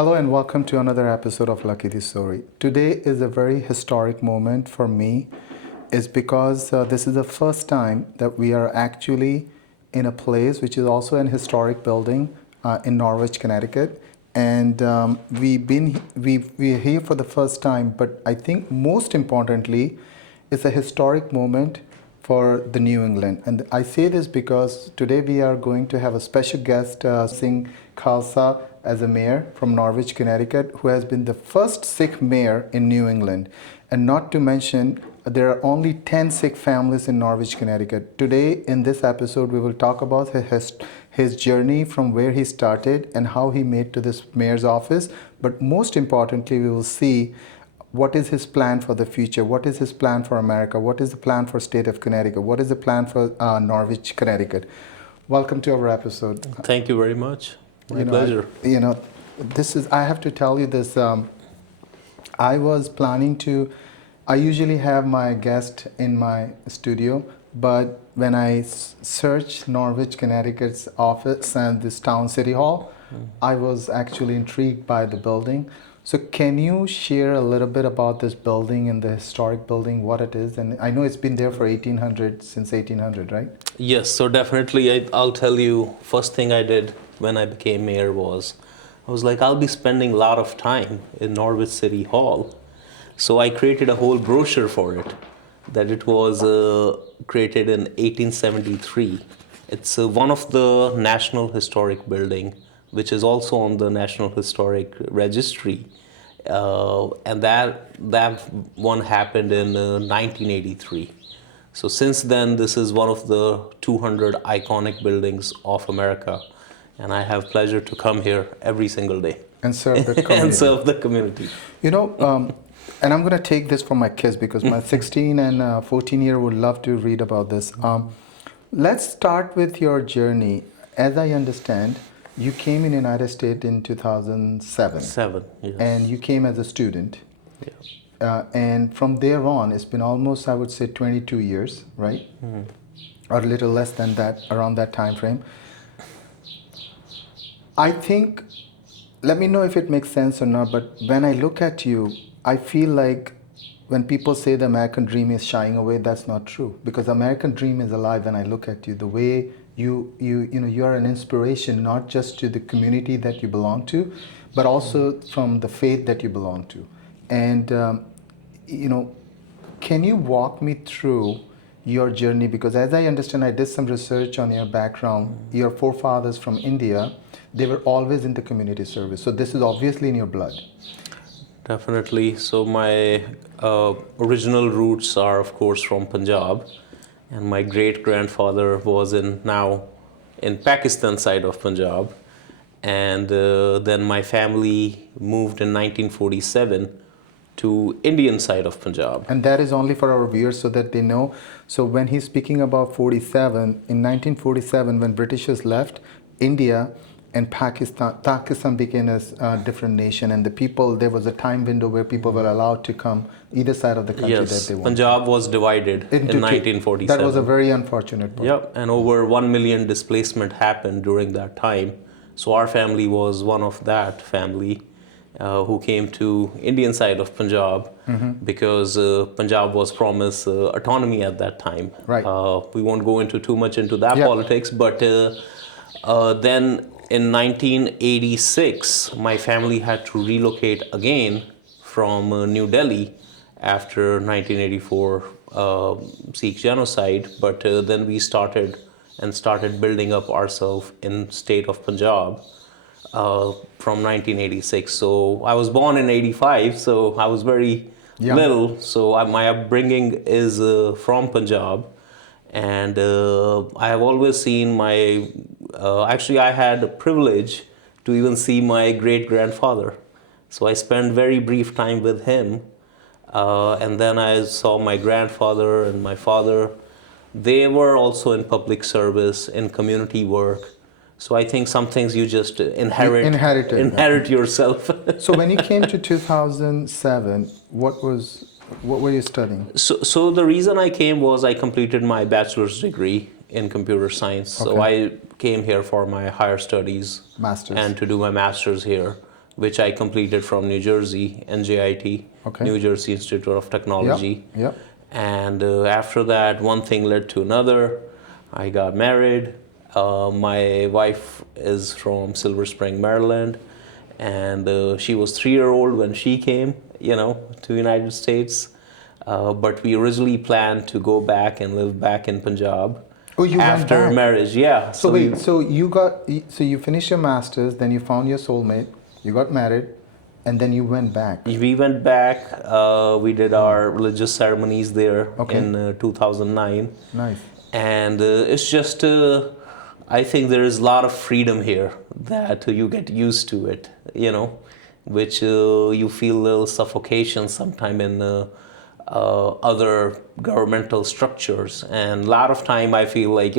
Hello and welcome to another episode of Lucky the Story. Today is a very historic moment for me, is because this is the first time that we are actually in a place which is also an historic building in Norwich, Connecticut, and we're here for the first time. But I think most importantly, it's a historic moment for the New England. And I say this because today we are going to have a special guest, Singh Khalsa, as a mayor from Norwich, Connecticut, who has been the first Sikh mayor in New England. And not to mention, there are only 10 Sikh families in Norwich, Connecticut. Today, in this episode, we will talk about his journey from where he started and how he made to this mayor's office. But most importantly, we will see what is his plan for the future? What is his plan for America? What is the plan for state of Connecticut? What is the plan for Norwich, Connecticut? Welcome to our episode. Thank you very much. My pleasure. I have to tell you this. I was planning to, I usually have my guest in my studio, but when I searched Norwich, Connecticut's office and this town city hall, I was actually intrigued by the building. So can you share a little bit about this building and the historic building, what it is? And I know it's been there for since 1800, right? Yes, so definitely I'll tell you, first thing I did when I became mayor was, I was like, I'll be spending a lot of time in Norwich City Hall. So I created a whole brochure for it, that it was created in 1873. It's one of the National Historic Building, which is also on the National Historic Registry. And that one happened in 1983. So since then, this is one of the 200 iconic buildings of America. And I have pleasure to come here every single day. And serve the community. And serve the community. You know, and I'm going to take this for my kids because my 16 and 14-year-old would love to read about this. Let's start with your journey. As I understand, you came in the United States in 2007. Yes. And you came as a student. Yes. And from there on, it's been almost, I would say, 22 years, right? Mm-hmm. Or a little less than that, around that time frame. I think, let me know if it makes sense or not, but when I look at you, I feel like when people say the American dream is shying away, that's not true. Because American dream is alive when I look at you. The way you are an inspiration, not just to the community that you belong to, but also from the faith that you belong to. And, can you walk me through your journey? Because as I understand, I did some research on your background. Your forefathers from India, they were always in the community service. So this is obviously in your blood. Definitely. So my original roots are, of course, from Punjab. And my great-grandfather was in Pakistan side of Punjab. And then my family moved in 1947 to Indian side of Punjab. And that is only for our viewers so that they know. So when he's speaking about 47, in 1947, when Britishers left India and Pakistan became a different nation, and the people, there was a time window where people were allowed to come either side of the country that they wanted. Punjab was divided in 1947. That was a very unfortunate part. Yep, and over 1 million displacement happened during that time. So our family was one of that family who came to Indian side of Punjab because Punjab was promised autonomy at that time. Right. We won't go into too much into that politics, but then in 1986, my family had to relocate again from New Delhi after 1984 Sikh genocide. But then we started building up ourselves in state of Punjab from 1986. So I was born in 85, so I was very little. So my upbringing is from Punjab. And I have always seen actually I had the privilege to even see my great-grandfather. So I spent very brief time with him. And then I saw my grandfather and my father. They were also in public service, in community work. So I think some things you just inherit yourself. So when you came to 2007, what were you studying? So the reason I came was I completed my bachelor's degree in computer science. Okay. So I came here for my higher studies. Masters. And to do my master's here. which I completed from New Jersey, NJIT, Okay. New Jersey Institute of Technology. Yep. And after that, one thing led to another. I got married. My wife is from Silver Spring, Maryland, and she was 3-year-old when she came, to United States. But we originally planned to go back and live back in Punjab. Oh, you went after back? marriage, yeah. So wait, so you finished your master's, then you found your soulmate, you got married, and then you went back. We went back. We did our religious ceremonies there Okay. in 2009. Nice. And it's just, I think there is a lot of freedom here that you get used to it, which you feel a little suffocation sometime in other governmental structures. And a lot of time I feel like,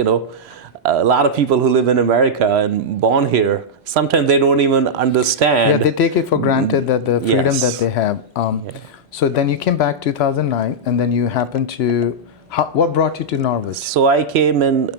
a lot of people who live in America and born here, sometimes they don't even understand. Yeah, they take it for granted that the freedom Yes. that they have. So then you came back 2009, and then you happened to. What brought you to Norwich? So I came in,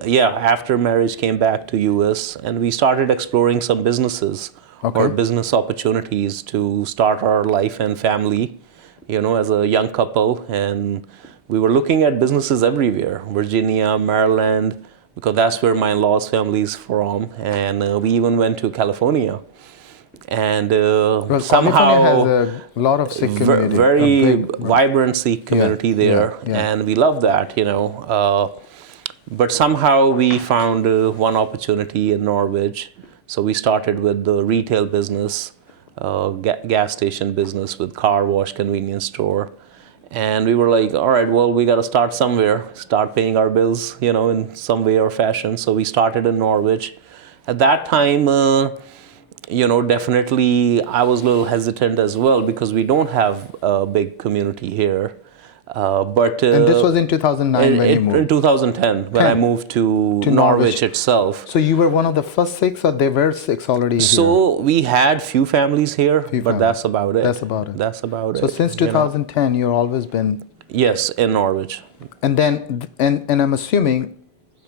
after marriage, came back to US, and we started exploring some businesses or business opportunities to start our life and family, as a young couple. And we were looking at businesses everywhere, Virginia, Maryland, because that's where my in-laws' family is from. And we even went to California. And Well, somehow California has a lot of Sikh community. very vibrant Sikh community there, yeah. and we love that, but somehow we found one opportunity in Norwich, so we started with the retail business, gas station business with car wash, convenience store, and we were like, all right, well, we got to start somewhere, start paying our bills, in some way or fashion. So we started in Norwich. At that time, definitely I was a little hesitant as well because we don't have a big community here. And this was in 2009 when you moved? In 2010, when I moved to Norwich itself. So you were one of the first Sikhs, or there were Sikhs already here? So we had few families here, but families. that's about it. That's about it. That's about So it. since 2010, you've always been... Yes, in Norwich. And then, and I'm assuming,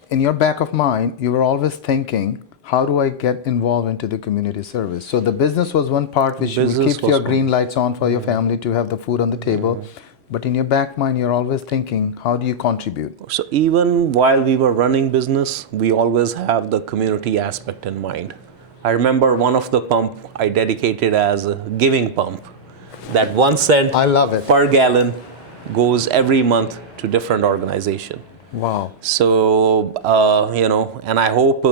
in your back of mind, you were always thinking, how do I get involved into the community service? So the business was one part which will keep your green lights on for your family to have the food on the table. But in your back mind, you're always thinking, how do you contribute? So even while we were running business, we always have the community aspect in mind. I remember one of the pump I dedicated as a giving pump. That 1 cent I love it. per gallon goes every month to different organization. Wow. So, and I hope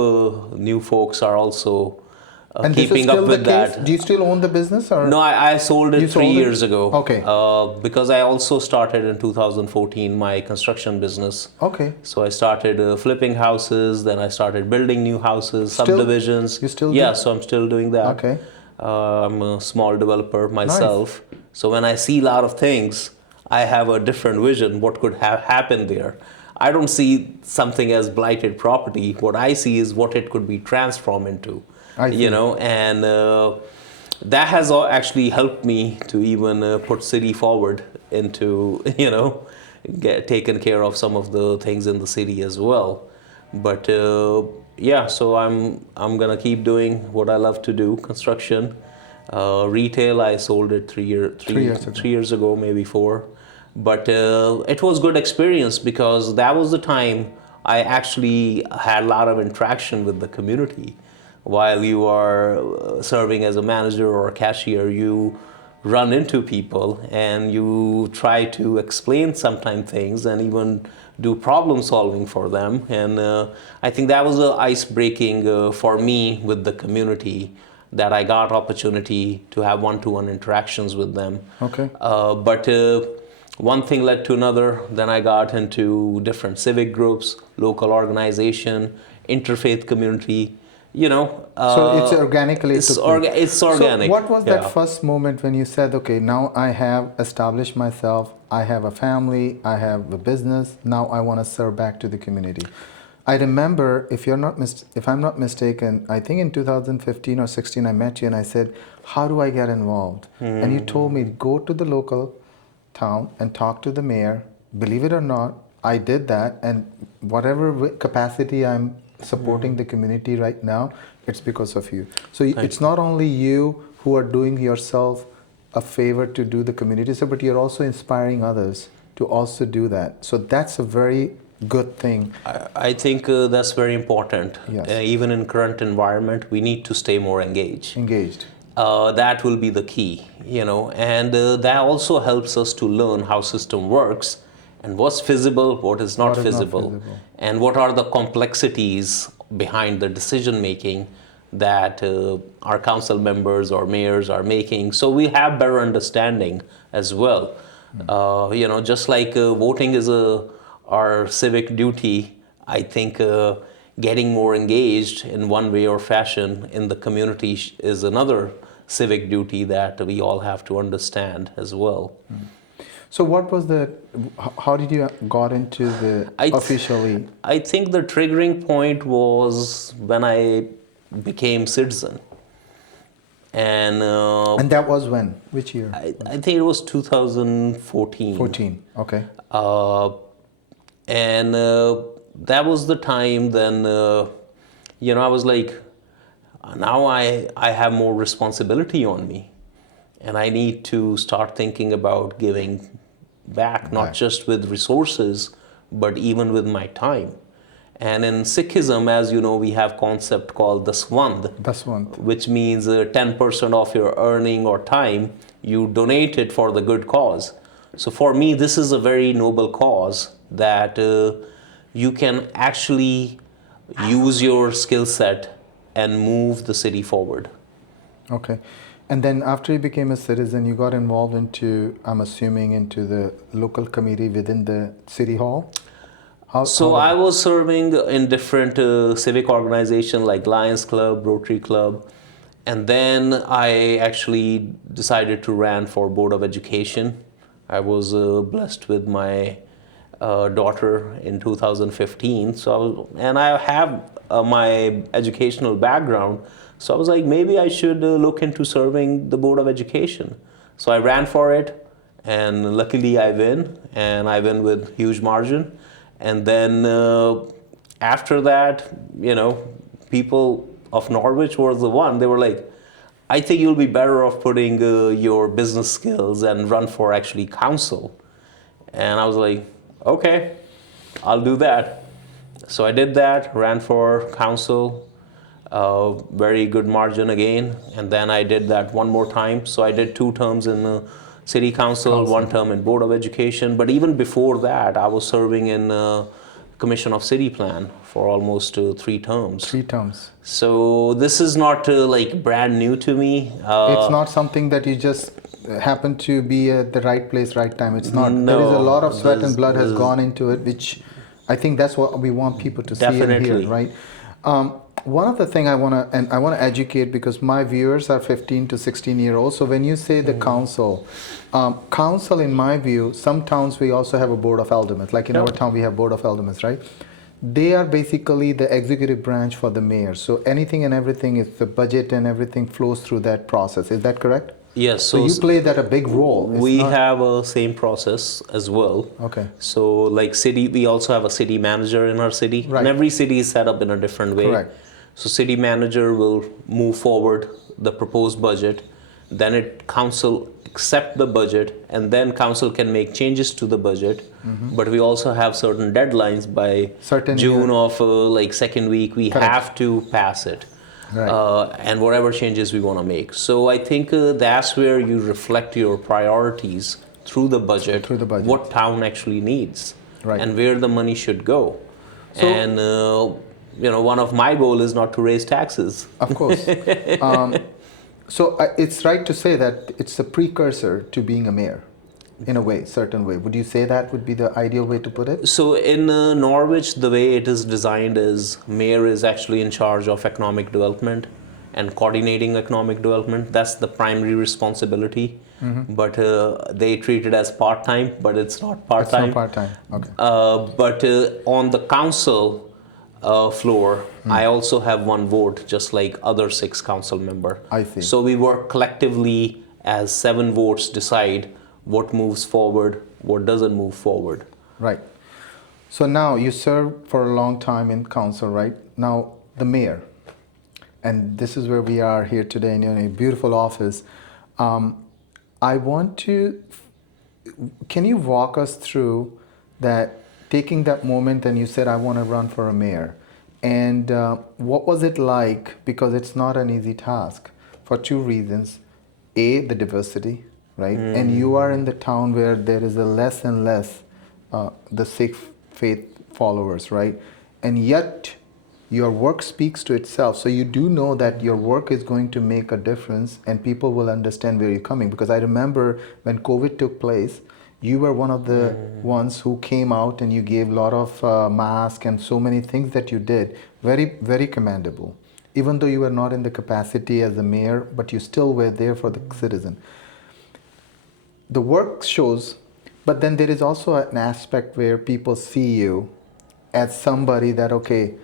new folks are also And this is keeping still up with the case? that. Do you still own the business? Or? No, I sold it 3 years ago. Okay. Because I also started in 2014 my construction business. Okay. So I started flipping houses, then I started building new houses, subdivisions. You still Yeah, do? so I'm still doing that. Okay. I'm a small developer myself. So when I see a lot of things, I have a different vision what could have happened there. I don't see something as blighted property. What I see is what it could be transformed into. And that has actually helped me to even put city forward into, get taken care of some of the things in the city as well. But so I'm gonna keep doing what I love to do, construction. Retail, I sold it 3 years ago, maybe 4. But it was good experience because that was the time I actually had a lot of interaction with the community. While you are serving as a manager or a cashier, you run into people and you try to explain sometimes things and even do problem solving for them. And I think that was a ice breaking for me with the community, that I got opportunity to have one-to-one interactions with them. Okay. But one thing led to another. Then I got into different civic groups, local organization, interfaith community. So it's organically. It's organic. So what was that first moment when you said, okay, now I have established myself, I have a family, I have a business, now I want to serve back to the community? I remember, if I'm not mistaken, I think in 2015 or 16 I met you and I said, how do I get involved? And you told me, go to the local town and talk to the mayor. Believe it or not, I did that, and whatever capacity I'm supporting the community right now, it's because of you. So it's not only you who are doing yourself a favor to do the community service, but you're also inspiring others to also do that. So that's a very good thing. I think that's very important. Yes. Even in current environment, we need to stay more engaged. Engaged. That will be the key, and that also helps us to learn how system works and what's feasible, what is not feasible, and what are the complexities behind the decision making that our council members or mayors are making. So we have better understanding as well. Just like voting is our civic duty, I think getting more engaged in one way or fashion in the community is another civic duty that we all have to understand as well. So what was how did you got into the officially? I think the triggering point was when I became citizen. And that was when? Which year? I think it was 2014. 14, okay. And that was the time then, I was like, now I have more responsibility on me. And I need to start thinking about giving back, not just with resources, but even with my time. And in Sikhism, as you know, we have concept called daswand, which means 10% of your earning or time, you donate it for the good cause. So for me, this is a very noble cause that you can actually use your skill set and move the city forward. Okay. And then after you became a citizen, you got involved into, I'm assuming, into the local committee within the city hall? I was serving in different civic organizations like Lions Club, Rotary Club, and then I actually decided to run for Board of Education. I was blessed with my daughter in 2015, and I have my educational background, so I was like, maybe I should look into serving the Board of Education. So I ran for it, and luckily I win, and I win with huge margin. And then after that, people of Norwich were the one. They were like, I think you'll be better off putting your business skills and run for actually council. And I was like, okay, I'll do that. So I did that, ran for council, very good margin again. And then I did that one more time. So I did 2 terms in City Council, 1 term in Board of Education. But even before that, I was serving in Commission of City Plan for almost 3 terms. 3 terms. So this is not like brand new to me. It's not something that you just happen to be at the right place, right time. It's not. No, there is a lot of sweat and blood has gone into it, which I think that's what we want people to see and hear, right? One of the things I want to educate, because my viewers are 15 to 16-year-olds. So when you say the council, council, in my view, some towns we also have a board of aldermen. Like in our town, we have board of aldermen, right? They are basically the executive branch for the mayor. So anything and everything, is the budget and everything flows through that process. Is that correct? Yes. So you play that a big role. We have a same process as well. Okay. So like city, we also have a city manager in our city. Right. And every city is set up in a different way. Correct. So city manager will move forward the proposed budget, then council accept the budget, and then council can make changes to the budget. But we also have certain deadlines by June of like second week, we have to pass it. Right. And whatever changes we want to make. So I think that's where you reflect your priorities through the budget, what town actually needs, and where the money should go. So, and one of my goal is not to raise taxes. Of course. So it's right to say that it's a precursor to being a mayor, in a way, certain way. Would you say that would be the ideal way to put it? So in Norwich, the way it is designed is mayor is actually in charge of economic development and coordinating economic development. That's the primary responsibility. But they treat it as part-time, but it's not part-time. It's not part-time, okay. But on the council floor, I also have 1 vote, just like other 6 council member. I see. So we work collectively as 7 votes decide what moves forward, what doesn't move forward. Right. So now you served for a long time in council, right? Now the mayor. and this is where we are here today in a beautiful office. Um, I want to, can you walk us through that, taking that moment and you said, I want to run for a mayor. And what was it like? Because it's not an easy task for two reasons. A, the diversity, right? And you are in the town where there is a less and less the Sikh faith followers, right? And yet your work speaks to itself. So you do know that your work is going to make a difference and people will understand where you're coming. Because I remember when COVID took place, you were one of the ones who came out and you gave a lot of masks and so many things that you did. Very, very commendable. Even though you were not in the capacity as a mayor, but you still were there for the citizen. The work shows, but then there is also an aspect where people see you as somebody that, okay,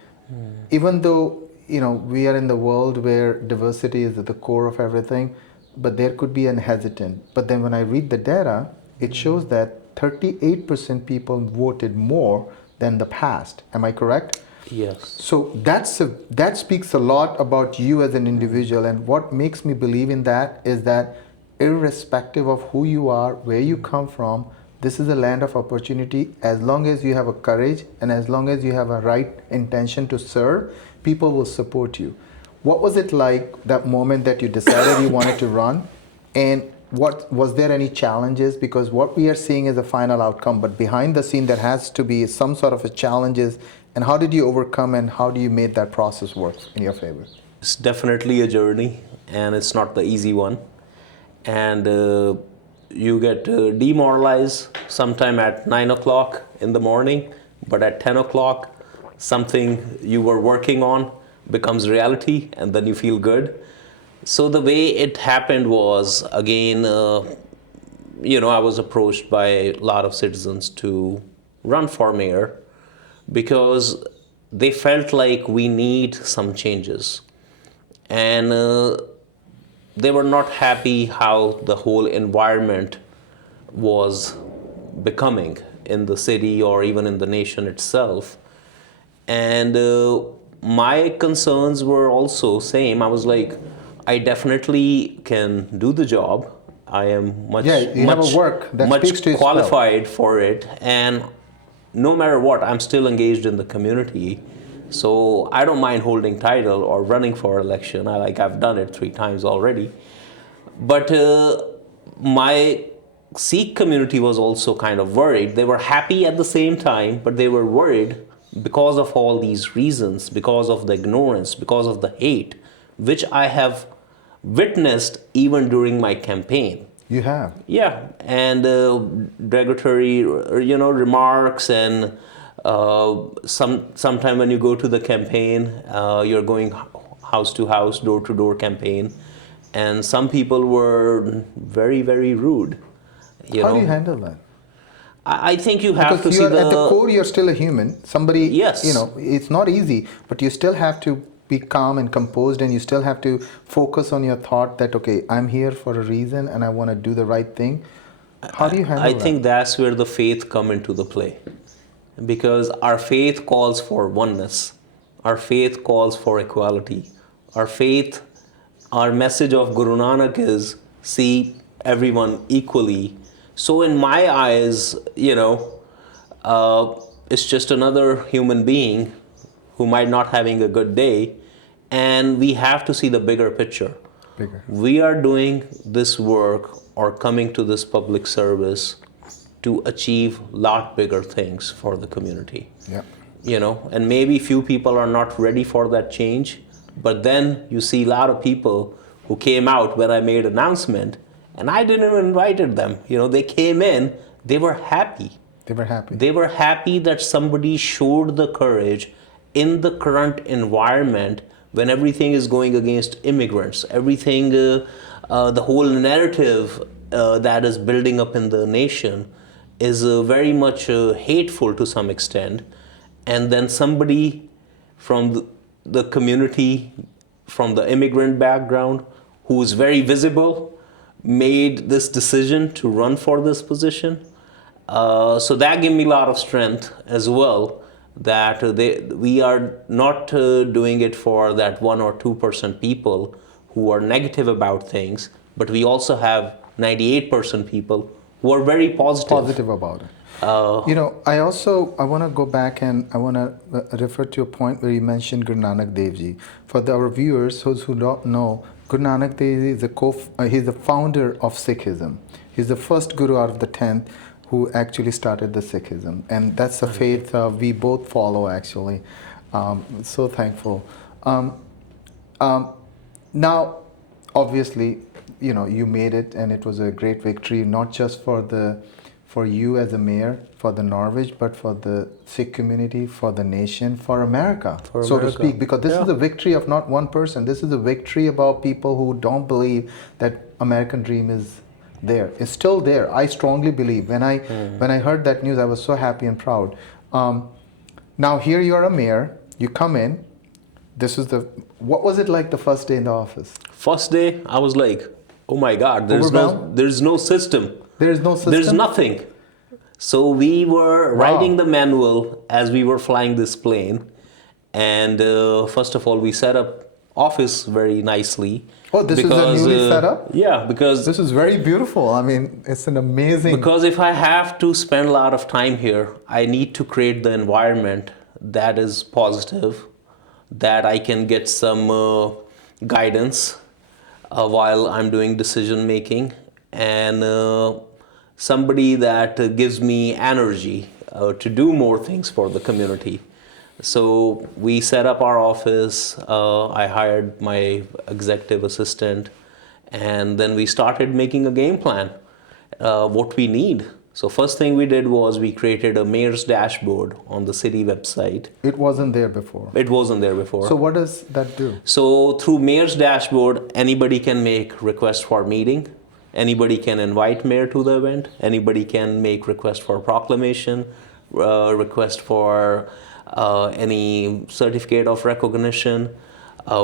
even though we are in the world where diversity is at the core of everything, but there could be an hesitant. But then when I read the data, it shows that 38% people voted more than the past. Am I correct? Yes. So that speaks a lot about you as an individual, and what makes me believe in that is that irrespective of who you are, where you come from, this is a land of opportunity. As long as you have a courage and as long as you have a right intention to serve, people will support you. What was it like that moment that you decided you wanted to run? And what was there any challenges? Because what we are seeing is a final outcome, but behind the scene there has to be some sort of a challenges. And how did you overcome and how do you make that process work in your favor? It's definitely a journey, and it's not the easy one. And you get demoralized sometime at 9 o'clock in the morning, but at 10 o'clock, something you were working on becomes reality, and then you feel good. So the way it happened was, again, I was approached by a lot of citizens to run for mayor because they felt like we need some changes. And they were not happy how the whole environment was becoming in the city or even in the nation itself. And my concerns were also same. I was like, I definitely can do the job. I am much have a work that speaks to itself. qualified for it, and no matter what, I'm still engaged in the community. So I don't mind holding title or running for election. I've done it 3 times already. But my Sikh community was also kind of worried. They were happy at the same time, but they were worried because of all these reasons, because of the ignorance, because of the hate, which I have witnessed even during my campaign. You have? Yeah, and derogatory, remarks, and sometime when you go to the campaign, you're going house to house, door to door campaign, and some people were very, very rude. How do you handle that? I think you have because to see at the core, you're still a human. Somebody, yes, it's not easy, but you still have to be calm and composed, and you still have to focus on your thought that, okay, I'm here for a reason and I want to do the right thing. How do you handle that? I think that's where the faith come into the play, because our faith calls for oneness. Our faith calls for equality. Our message of Guru Nanak is see everyone equally. So in my eyes, it's just another human being who might not having a good day, and we have to see the bigger picture. We are doing this work or coming to this public service to achieve lot bigger things for the community. Yeah. And maybe few people are not ready for that change, but then you see a lot of people who came out when I made announcement, and I didn't even invited them. They came in, they were happy. They were happy. They were happy that somebody showed the courage in the current environment when everything is going against immigrants, everything, the whole narrative that is building up in the nation is very much hateful to some extent. And then somebody from the community, from the immigrant background, who is very visible, made this decision to run for this position. So that gave me a lot of strength as well, that we are not doing it for that 1 or 2% people who are negative about things, but we also have 98% people who are very Positive about it. I want to go back and I want to refer to a point where you mentioned Guru Nanak Dev Ji. For our viewers, those who don't know, Guru Nanak Dev Ji is he's the founder of Sikhism. He's the first Guru out of the 10th who actually started the Sikhism. And that's a faith we both follow, actually. So thankful. Now, obviously, you made it, and it was a great victory, not just for you as a mayor, for the Norwich, but for the Sikh community, for the nation, for America, so to speak. Because this is a victory of not one person. This is a victory about people who don't believe that American dream is there. It's still there. I strongly believe. When I heard that news, I was so happy and proud. Now here you are a mayor. You come in. What was it like the first day in the office? First day, I was like, oh my God, there's no system. There is no system? There's nothing. So we were writing the manual as we were flying this plane. And first of all, we set up office very nicely. Oh, this is a newly set up? Yeah, because... This is very beautiful. I mean, it's an amazing... Because if I have to spend a lot of time here, I need to create the environment that is positive, that I can get some guidance while I'm doing decision making, and somebody that gives me energy to do more things for the community. So we set up our office, I hired my executive assistant, and then we started making a game plan, what we need. So first thing we did was we created a mayor's dashboard on the city website. It wasn't there before. It wasn't there before. So what does that do? So through mayor's dashboard, anybody can make requests for meeting. Anybody can invite mayor to the event. Anybody can make request for proclamation, request for any certificate of recognition.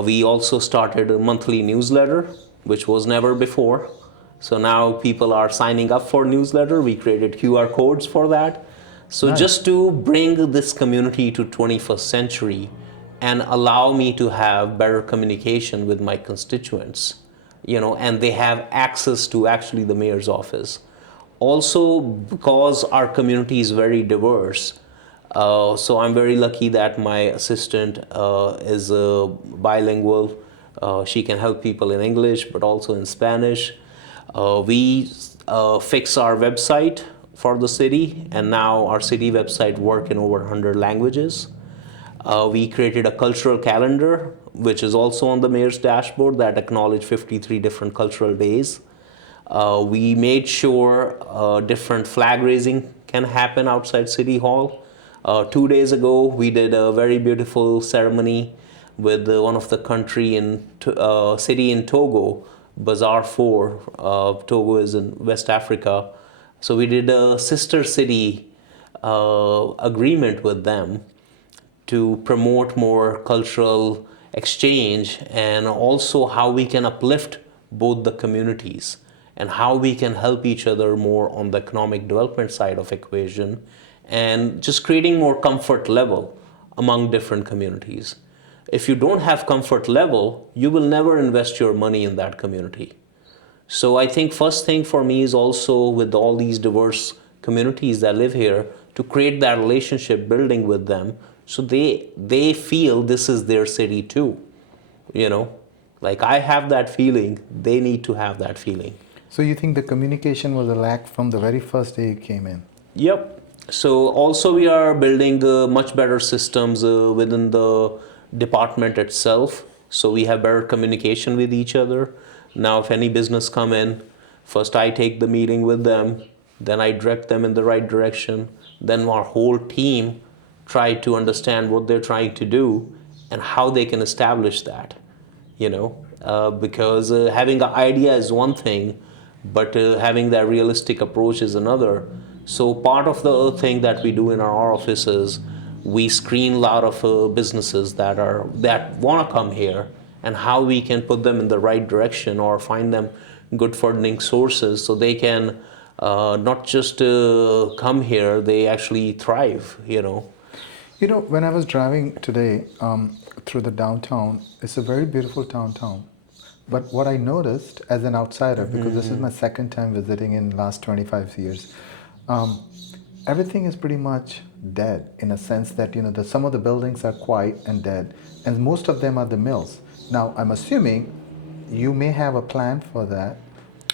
We also started a monthly newsletter, which was never before. So now people are signing up for newsletter. We created QR codes for that. So nice. Just to bring this community to 21st century and allow me to have better communication with my constituents, and they have access to actually the mayor's office. Also, because our community is very diverse, so I'm very lucky that my assistant is bilingual. She can help people in English, but also in Spanish. We fix our website for the city, and now our city website works in over 100 languages. We created a cultural calendar, which is also on the mayor's dashboard, that acknowledge 53 different cultural days. We made sure different flag raising can happen outside City Hall. 2 days ago, we did a very beautiful ceremony with one of the city in Togo, Bazaar 4. Togo is in West Africa. So we did a sister city agreement with them to promote more cultural exchange, and also how we can uplift both the communities and how we can help each other more on the economic development side of equation, and just creating more comfort level among different communities. If you don't have comfort level, you will never invest your money in that community. So I think first thing for me is also with all these diverse communities that live here, to create that relationship building with them, so they feel this is their city too. Like I have that feeling, they need to have that feeling. So you think the communication was a lack from the very first day you came in? Yep. So also we are building much better systems within the department itself. So we have better communication with each other. Now if any business come in, first I take the meeting with them, then I direct them in the right direction. Then our whole team try to understand what they're trying to do and how they can establish that, because having an idea is one thing, but having that realistic approach is another. So part of the thing that we do in our offices, we screen a lot of businesses that want to come here, and how we can put them in the right direction or find them good funding sources so they can not just come here, they actually thrive, You know, when I was driving today through the downtown, it's a very beautiful downtown. But what I noticed as an outsider, because this is my second time visiting in last 25 years, um, everything is pretty much dead in a sense that, you know, some of the buildings are quiet and dead, and most of them are the mills. Now, I'm assuming you may have a plan for that.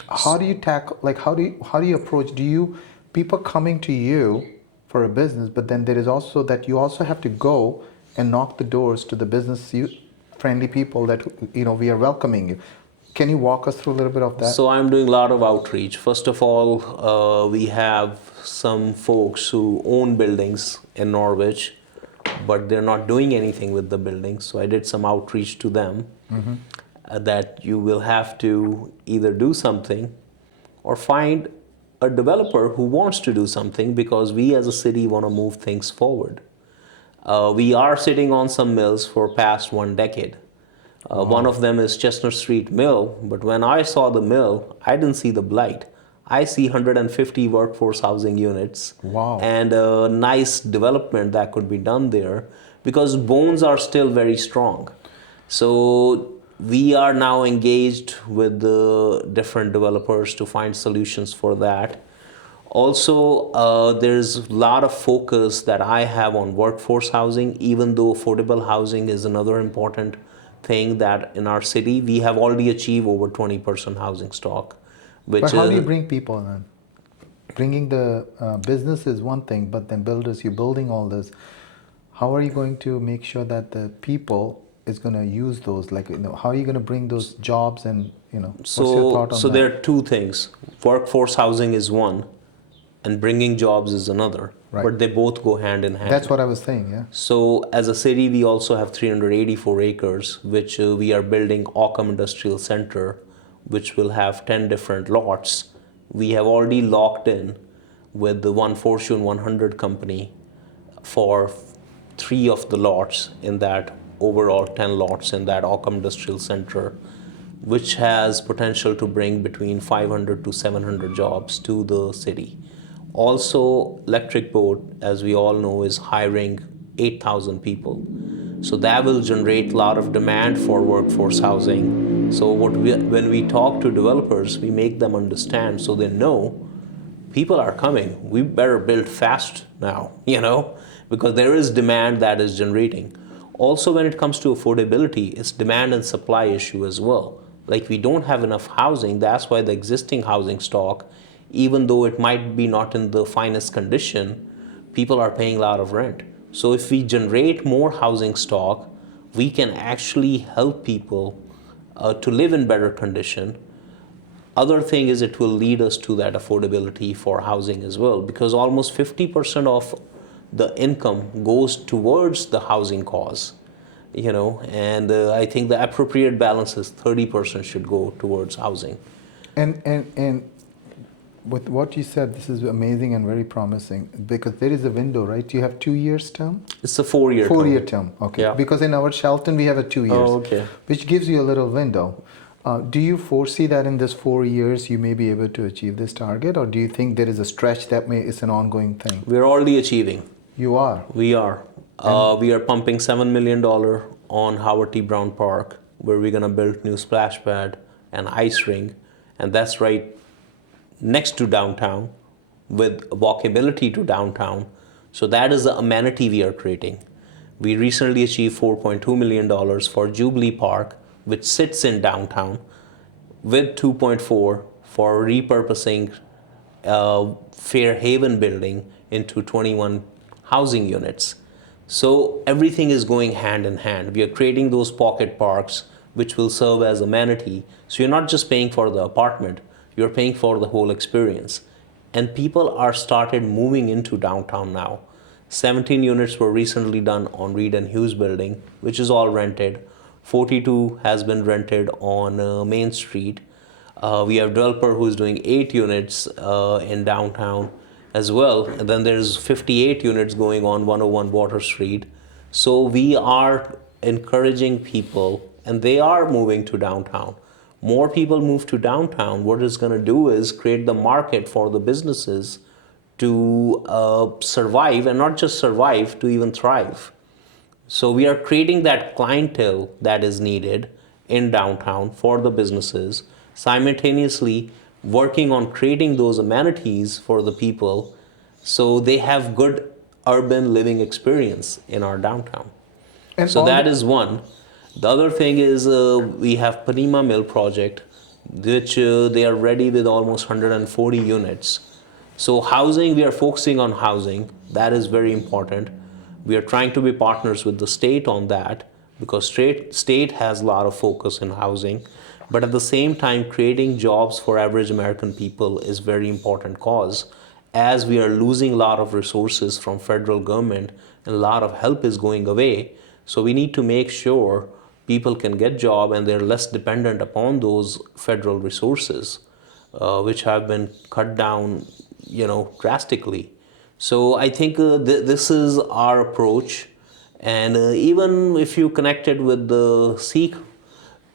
How do you tackle, like, how do you approach, do you, people coming to you for a business, but then there is also that you also have to go and knock the doors to the business friendly people that, you know, we are welcoming you. Can you walk us through a little bit of that? So I'm doing a lot of outreach. First of all, we have some folks who own buildings in Norwich, but they're not doing anything with the buildings. So I did some outreach to them that you will have to either do something or find a developer who wants to do something, because we as a city want to move things forward. We are sitting on some mills for past 1 decade. One of them is Chestnut Street Mill, but when I saw the mill, I didn't see the blight. I see 150 workforce housing units Wow. and a nice development that could be done there, because bones are still very strong. So we are now engaged with the different developers to find solutions for that. Also, there's a lot of focus that I have on workforce housing, even though affordable housing is another important thing that in our city, we have already achieved over 20% housing stock, which But how do you bring people in? Bringing the business is one thing, but then builders, you're building all this. How are you going to make sure that the people is going to use those? Like, you know, how are you going to bring those jobs and, you know, what's your thought on so that? there are two things. Workforce housing is one, and bringing jobs is another. Right. But they both go hand in hand. That's what I was saying, yeah. So as a city, we also have 384 acres, which we are building Ockham Industrial Center, which will have 10 different lots. We have already locked in with the one Fortune 100 company for 3 of the lots in that overall 10 lots in that Ockham Industrial Center, which has potential to bring between 500 to 700 jobs to the city. Also, Electric Boat, as we all know, is hiring 8,000 people. So that will generate a lot of demand for workforce housing. So when we talk to developers, we make them understand so they know people are coming. We better build fast now, because there is demand that is generating. Also, when it comes to affordability, it's demand and supply issue as well. Like, we don't have enough housing. That's why the existing housing stock, even though it might be not in the finest condition, people are paying a lot of rent. So if we generate more housing stock, we can actually help people to live in better condition. Other thing is, it will lead us to that affordability for housing as well, because almost 50% of the income goes towards the housing cause, and I think the appropriate balance is 30% should go towards housing. And with what you said, this is amazing and very promising, because there is a window, right? You have 2 years term? It's a 4-year term. 4-year term, okay. Yeah. Because in our Shelton, we have a 2 years, okay. which gives you a little window. Do you foresee that in this 4 years you may be able to achieve this target, or do you think there is a stretch that it's an ongoing thing? We're already achieving. You are? We are. We are pumping $7 million on Howard T. Brown Park, where we're going to build new splash pad and ice rink, and that's right next to downtown with walkability to downtown. So that is the amenity we are creating. We recently achieved $4.2 million for Jubilee Park, which sits in downtown, with 2.4 for repurposing Fairhaven building into 21 housing units. So everything is going hand in hand. We are creating those pocket parks which will serve as amenity. So you're not just paying for the apartment, you're paying for the whole experience. And people are started moving into downtown now. 17 units were recently done on Reed and Hughes building, which is all rented. 42 has been rented on Main Street. We have a developer who is doing 8 units in downtown as well. And then there's 58 units going on 101 Water Street. So we are encouraging people, and they are moving to downtown. More people move to downtown. What it's going to do is create the market for the businesses to survive, and not just survive, to even thrive. So we are creating that clientele that is needed in downtown for the businesses, simultaneously working on creating those amenities for the people so they have good urban living experience in our downtown. And So all that the, is one. The other thing is we have Panima Mill project, which they are ready with almost 140 units. So housing, we are focusing on housing. That is very important. We are trying to be partners with the state on that because state has a lot of focus in housing. But at the same time, creating jobs for average American people is very important cause, as we are losing a lot of resources from federal government and a lot of help is going away. So we need to make sure people can get job and they're less dependent upon those federal resources, which have been cut down, drastically. So I think this is our approach, and even if you connected with the Sikh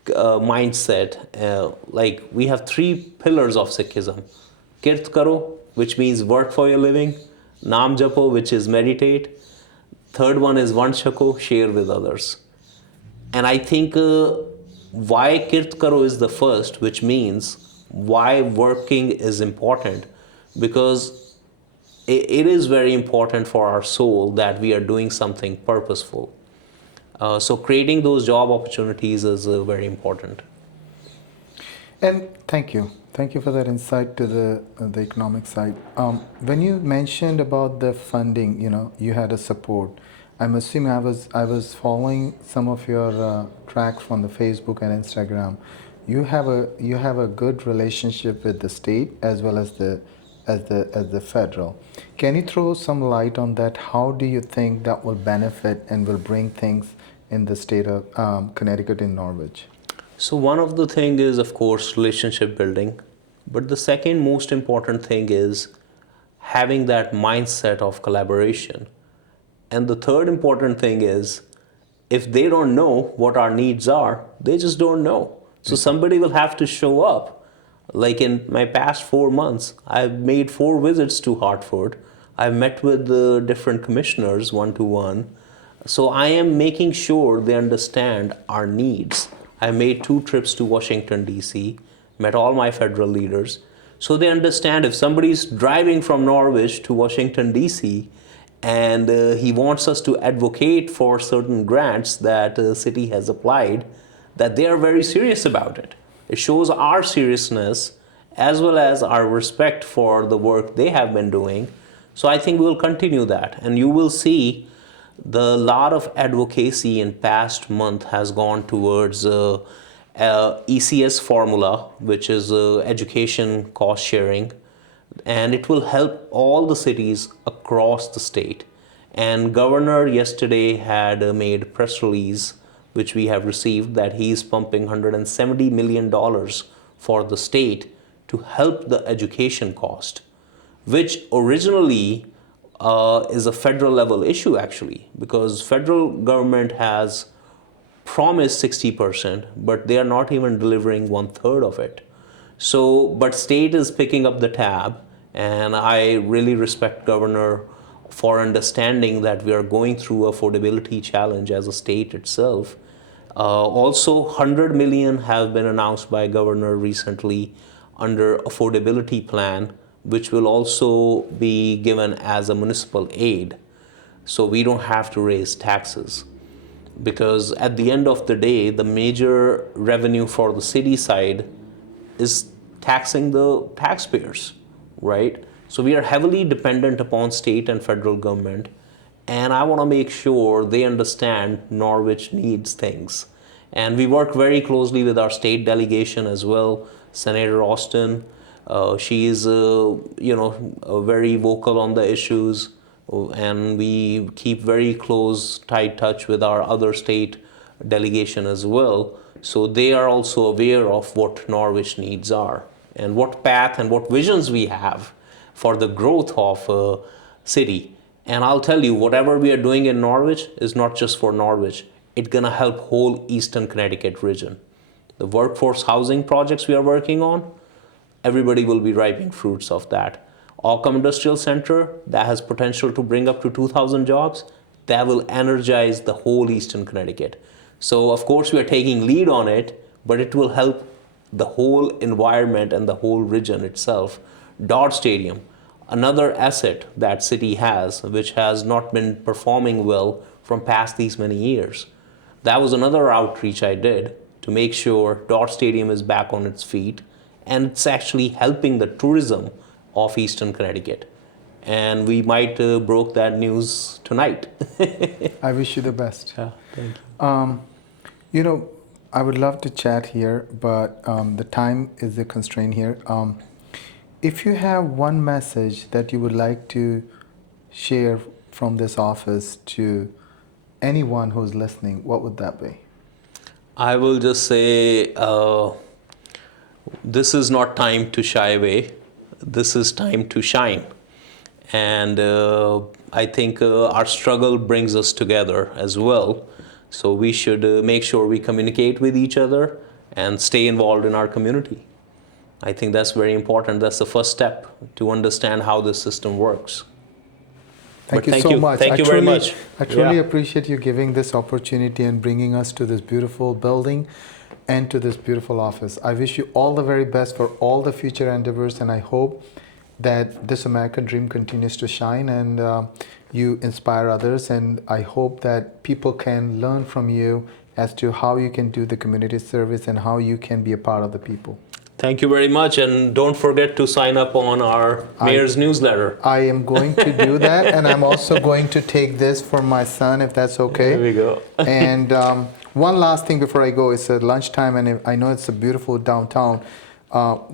mindset, like we have three pillars of Sikhism: Kirt karo, which means work for your living; Naam japo, which is meditate; third one is Vand chako, share with others. And I think why Kirt karo is the first, which means why working is important, because it is very important for our soul that we are doing something purposeful. So creating those job opportunities is very important. and thank you for that insight to the economic side. When you mentioned about the funding, you had a support. I'm assuming I was following some of your tracks from the Facebook and Instagram. You have a good relationship with the state as well as the federal. Can you throw some light on that? How do you think that will benefit and will bring things in the state of Connecticut in Norwich? So one of the thing is, of course, relationship building, but the second most important thing is having that mindset of collaboration. And the third important thing is, if they don't know what our needs are, they just don't know. So somebody will have to show up. Like in my past 4 months, I've made 4 visits to Hartford. I've met with the different commissioners one to one. So I am making sure they understand our needs. I made 2 trips to Washington, D.C., met all my federal leaders. So they understand if somebody's driving from Norwich to Washington, D.C., and he wants us to advocate for certain grants that the city has applied, that they are very serious about it. It shows our seriousness as well as our respect for the work they have been doing. So I think we'll continue that, and you will see the lot of advocacy in past month has gone towards ECS formula, which is education cost sharing, and it will help all the cities across the state. And governor yesterday had made press release, which we have received, that he is pumping $170 million for the state to help the education cost, which originally is a federal level issue actually, because federal government has promised 60%, but they are not even delivering 1/3 of it. So, but state is picking up the tab, and I really respect governor for understanding that we are going through affordability challenge as a state itself. Also, 100 million have been announced by governor recently under affordability plan, which will also be given as a municipal aid. So we don't have to raise taxes, because at the end of the day, the major revenue for the city side is taxing the taxpayers, right? So we are heavily dependent upon state and federal government, and I want to make sure they understand Norwich needs things. And we work very closely with our state delegation as well, Senator Austin. She is, very vocal on the issues, and we keep very close, tight touch with our other state delegation as well. So they are also aware of what Norwich needs are and what path and what visions we have for the growth of a city. And I'll tell you, whatever we are doing in Norwich is not just for Norwich. It's gonna help whole Eastern Connecticut region. The workforce housing projects we are working on, everybody will be reaping fruits of that. Ockham Industrial Center, that has potential to bring up to 2,000 jobs. That will energize the whole Eastern Connecticut. So of course we are taking lead on it, but it will help the whole environment and the whole region itself. Dodge Stadium, another asset that city has, which has not been performing well from past these many years. That was another outreach I did to make sure Dodge Stadium is back on its feet, and it's actually helping the tourism of Eastern Connecticut. And we might broke that news tonight. I wish you the best. Yeah, thank you. You know, I would love to chat here, but the time is the constraint here. If you have one message that you would like to share from this office to anyone who's listening, what would that be? I will just say this is not time to shy away. This is time to shine. And I think our struggle brings us together as well. So we should make sure we communicate with each other and stay involved in our community. I think that's very important. That's the first step to understand how the system works. Thank you so much. Thank you very much. I truly appreciate you giving this opportunity and bringing us to this beautiful building and to this beautiful office. I wish you all the very best for all the future endeavors, and I hope that this American dream continues to shine and you inspire others. And I hope that people can learn from you as to how you can do the community service and how you can be a part of the people. Thank you very much, and don't forget to sign up on our mayor's newsletter. I am going to do that, and I'm also going to take this for my son, if that's okay. There we go. And one last thing before I go, it's lunchtime, and I know it's a beautiful downtown.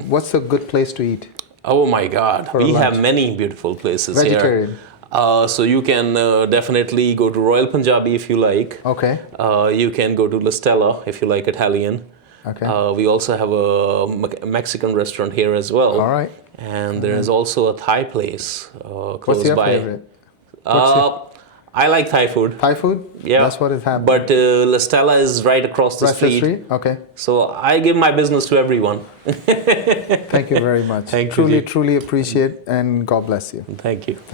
What's a good place to eat? Oh my God, we have many beautiful places Vegetarian. here. So you can definitely go to Royal Punjabi if you like. Okay. You can go to La Stella if you like Italian. Okay. We also have a Mexican restaurant here as well. All right. And there is also a Thai place close What's your by. favorite? I like Thai food. Thai food? Yeah. That's what is happening. But La Stella is right across the street. Okay. So I give my business to everyone. Thank you very much. Thank you. Truly appreciate, and God bless you. Thank you.